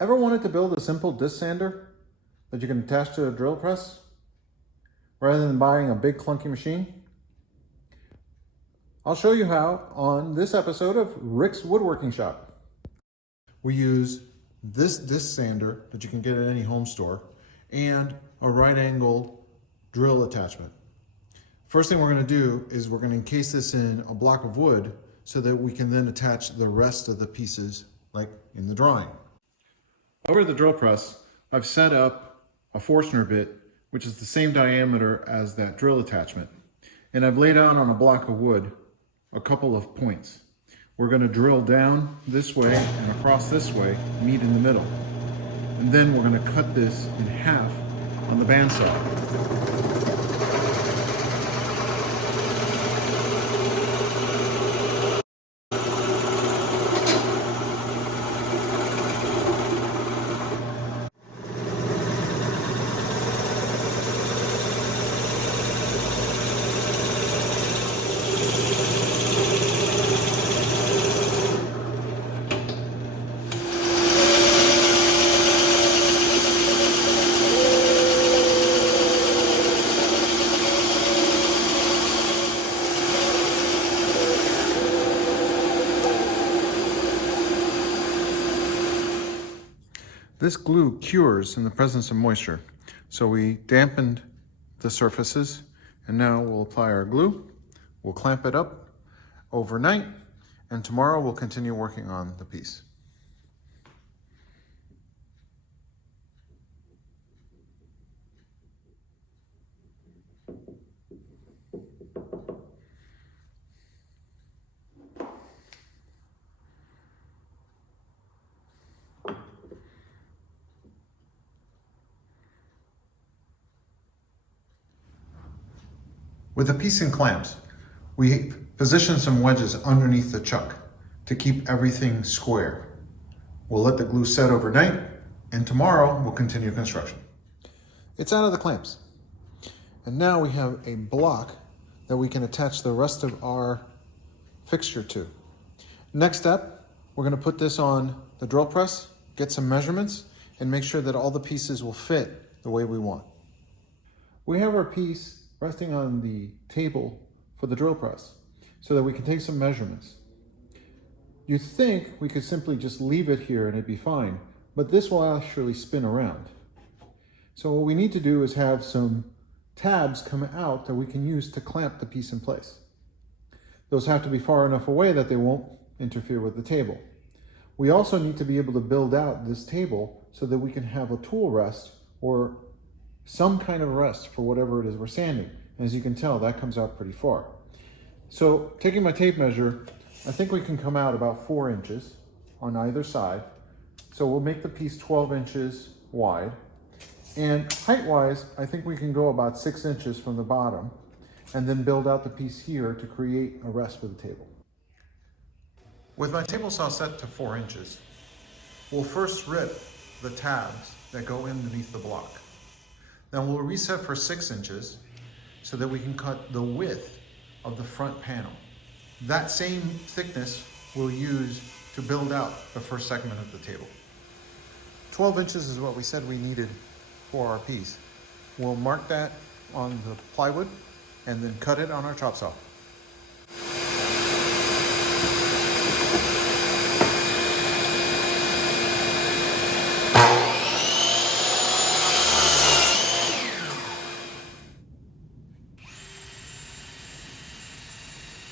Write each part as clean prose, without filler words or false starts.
Ever wanted to build a simple disc sander that you can attach to a drill press rather than buying a big clunky machine? I'll show you how on this episode of Rick's Woodworking Shop. We use this disc sander that you can get at any home store and a right angle drill attachment. First thing we're going to do is we're going to encase this in a block of wood so that we can then attach the rest of the pieces like in the drawing. Over the drill press, I've set up a Forstner bit, which is the same diameter as that drill attachment. And I've laid out on a block of wood a couple of points. We're going to drill down this way and across this way, meet in the middle. And then we're going to cut this in half on the band side. This glue cures in the presence of moisture. So we dampened the surfaces and now we'll apply our glue. We'll clamp it up overnight and tomorrow we'll continue working on the piece. With the piece in clamps, we position some wedges underneath the chuck to keep everything square. We'll let the glue set overnight, and tomorrow we'll continue construction. It's out of the clamps. And now we have a block that we can attach the rest of our fixture to. Next step, we're going to put this on the drill press, get some measurements, and make sure that all the pieces will fit the way we want. We have our piece resting on the table for the drill press so that we can take some measurements. You'd think we could simply just leave it here and it'd be fine, but this will actually spin around. So what we need to do is have some tabs come out that we can use to clamp the piece in place. Those have to be far enough away that they won't interfere with the table. We also need to be able to build out this table so that we can have a tool rest or some kind of rest for whatever it is we're sanding. And as you can tell, that comes out pretty far. So taking my tape measure, I think we can come out about 4 inches on either side. So we'll make the piece 12 inches wide. And height-wise, I think we can go about 6 inches from the bottom and then build out the piece here to create a rest for the table. With my table saw set to 4 inches, we'll first rip the tabs that go underneath the block. Then we'll reset for 6 inches so that we can cut the width of the front panel. That same thickness we'll use to build out the first segment of the table. 12 inches is what we said we needed for our piece. We'll mark that on the plywood and then cut it on our chop saw.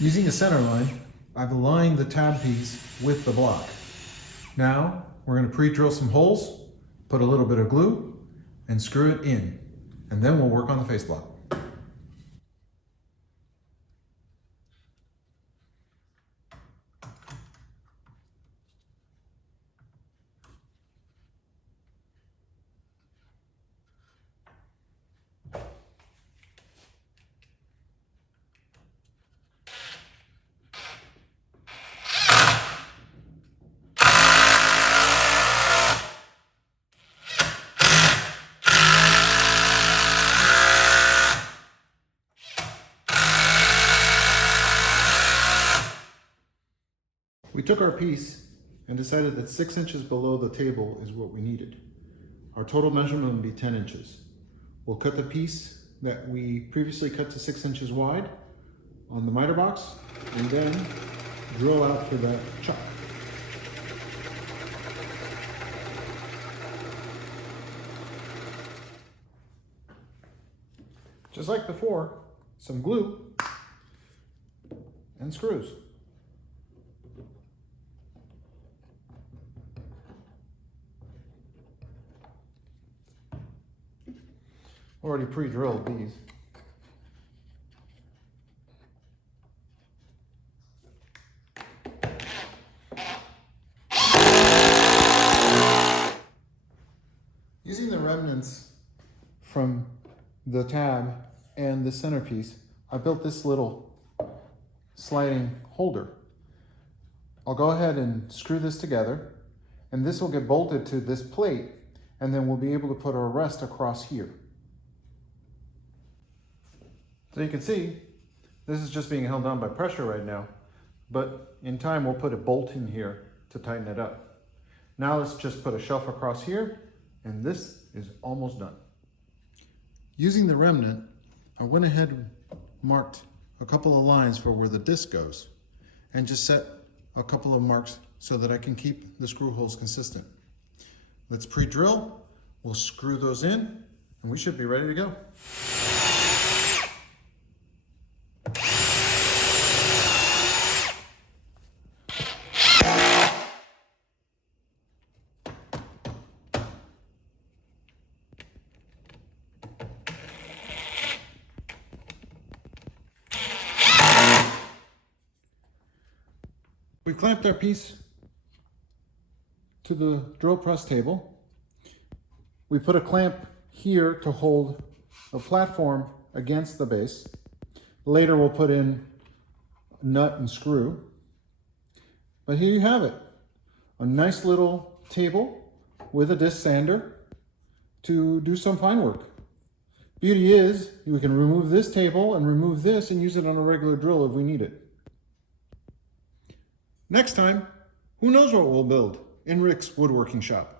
Using a center line, I've aligned the tab piece with the block. Now, we're going to pre-drill some holes, put a little bit of glue, and screw it in. And then we'll work on the face block. We took our piece and decided that 6 inches below the table is what we needed. Our total measurement would be 10 inches. We'll cut the piece that we previously cut to 6 inches wide on the miter box and then drill out for that chuck. Just like before, some glue and screws. Already pre-drilled these. Using the remnants from the tab and the centerpiece, I built this little sliding holder. I'll go ahead and screw this together, and this will get bolted to this plate, and then we'll be able to put our rest across here. So you can see, this is just being held down by pressure right now, but in time we'll put a bolt in here to tighten it up. Now let's just put a shelf across here, and this is almost done. Using the remnant, I went ahead and marked a couple of lines for where the disc goes, and just set a couple of marks so that I can keep the screw holes consistent. Let's pre-drill, we'll screw those in, and we should be ready to go. We clamped our piece to the drill press table. We put a clamp here to hold a platform against the base. Later we'll put in a nut and screw. But here you have it. A nice little table with a disc sander to do some fine work. Beauty is, we can remove this table and remove this and use it on a regular drill if we need it. Next time, who knows what we'll build in Rick's woodworking shop.